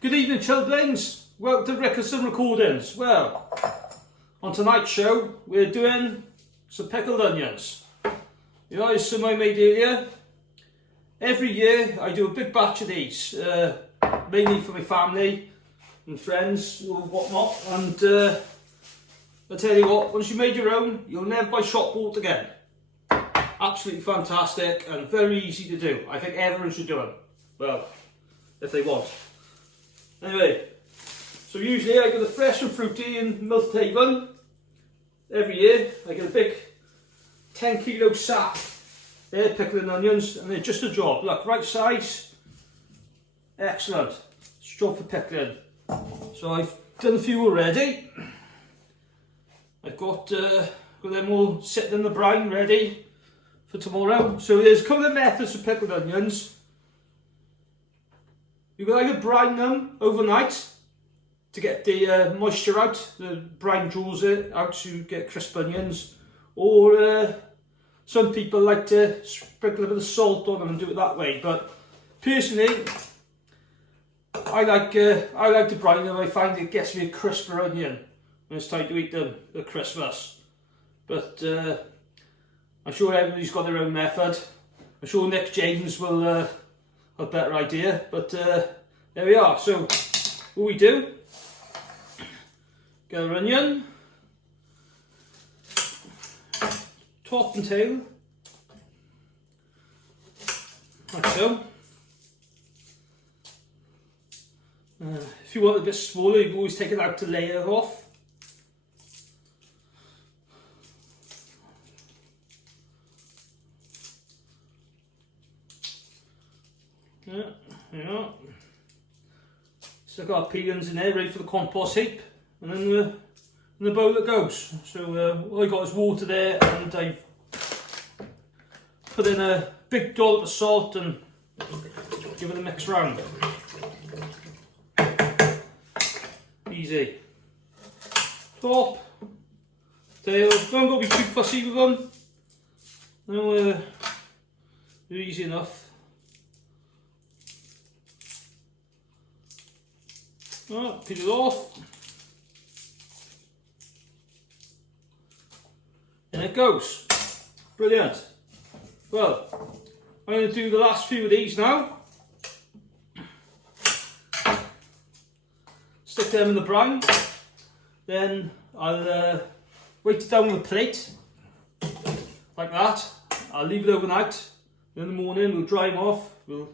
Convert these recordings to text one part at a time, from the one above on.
Good evening, childlings. Welcome to Rickeston Recordings. Well, on tonight's show, we're doing some pickled onions. You know, as I made earlier, every year I do a big batch of these, mainly for my family and friends or whatnot. And I tell you what, once you made your own, you'll never buy shop bought again. Absolutely fantastic and very easy to do. I think everyone should do them. Well, if they want. Anyway, so usually I get the fresh and fruity in Milton. Every year I get a big 10 kilo sack. They're pickling onions and they're just a job. Look, right size. Excellent. It's a job for pickling. So I've done a few already. I've got them all sitting in the brine ready for tomorrow. So there's a couple of methods for pickled onions. You can either brine them overnight to get the moisture out, the brine draws it out to get crisp onions, or some people like to sprinkle a bit of salt on them and do it that way. But personally, I like to brine them. I find it gets me a crisper onion when it's time to eat them at Christmas. But I'm sure everybody's got their own method. I'm sure Nick James will have a better idea. But there we are. So what we do, get our onion, top and tail, like so. If you want it a bit smaller, you can always take it out to layer off. Yeah, there you are. Stick our peelings in there, ready for the compost heap, and then in the bowl it goes. So all I got is water there, and I've put in a big dollop of salt and give it a mix round. Easy. Top, tail. Don't go be too fussy with them. No, they're easy enough. Oh, peel it off. And it goes. Brilliant. Well, I'm going to do the last few of these now. Stick them in the brine. Then I'll weight it down with a plate. Like that. I'll leave it overnight. In the morning we'll dry them off. We'll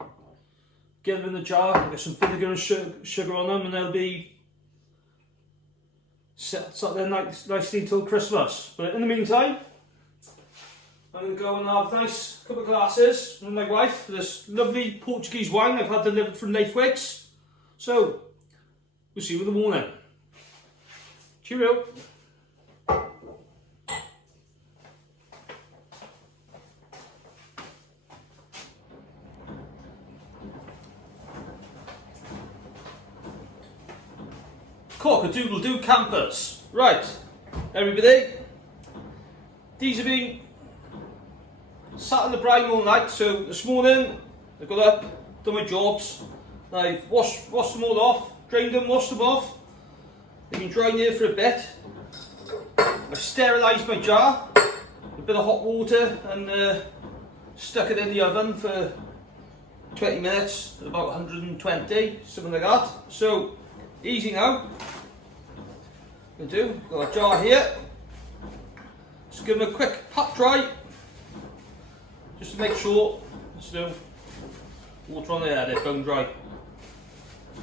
get them in the jar, get some vinegar and sugar on them, and they'll be set there nicely until Christmas. But in the meantime, I'm going to go and have a nice couple of glasses with my wife for this lovely Portuguese wine I've had delivered from Laithwaite's. So, we'll see you in the morning. Cheerio. Cock-a-doodle-doo campers. Right, everybody. These have been sat in the brine all night. So this morning I got up, done my jobs. I've washed them all off, drained them, washed them off. They've been drying here for a bit. I've sterilised my jar with a bit of hot water and stuck it in the oven for 20 minutes at about 120, something like that. So easy now. What I'm going to do, got a jar here. Just give them a quick pat dry, just to make sure there's no water on there. They're bone dry.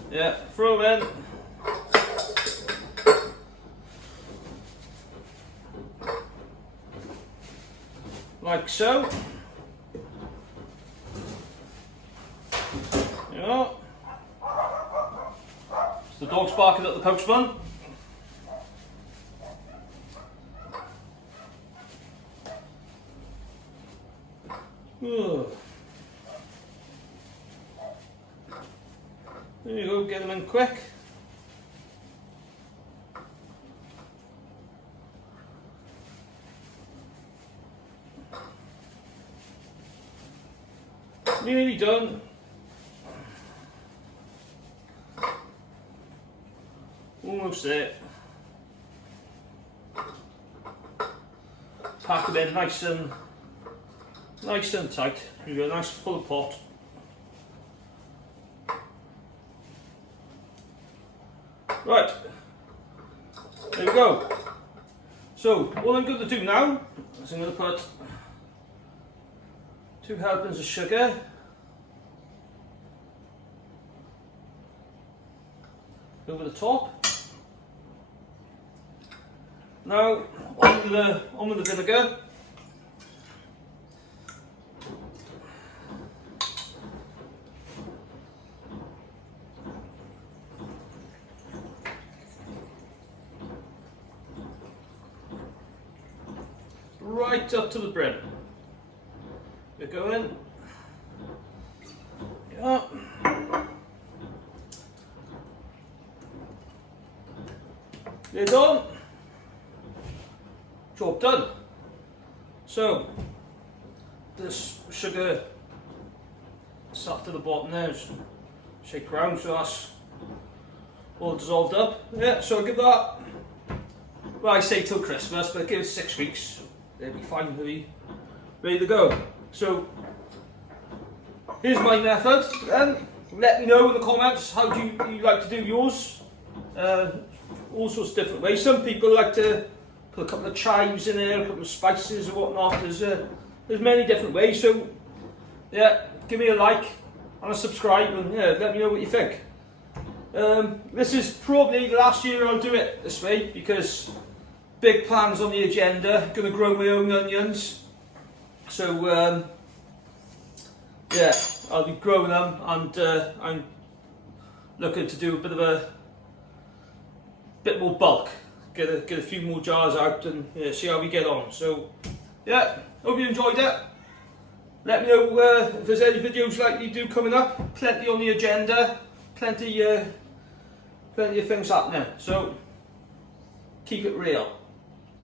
Yeah, throw them in. Like so. Yeah. The dog's barking at the postman. Oh. There you go, get them in quick. Nearly done. almost there. Pack them in nice and tight. You've got a nice full pot. Right, there we go. So what I'm going to do now is I'm going to put 2 helpings of sugar, over the top. Now on with the vinegar. Right up to the brim. We're going. Yeah. Lid on. Job done. So this sugar sat to the bottom there. Just shake around so that's all dissolved up. Yeah. So I'll give that. Well, I say till Christmas, but give it 6 weeks. They'll be fine, they'll be ready to go. So here's my method. Let me know in the comments how do you like to do yours. All sorts of different ways. Some people like to put a couple of chives in there, a couple of spices or whatnot. There's many different ways. So yeah, give me a like and a subscribe, and yeah, let me know what you think. This is probably the last year I'll do it this way because big plans on the agenda. Going to grow my own onions. So yeah, I'll be growing them, and I'm looking to do a bit more bulk. Get a few more jars out and see how we get on. So yeah, hope you enjoyed it. Let me know if there's any videos like you do coming up. Plenty on the agenda. Plenty of things happening. So keep it real.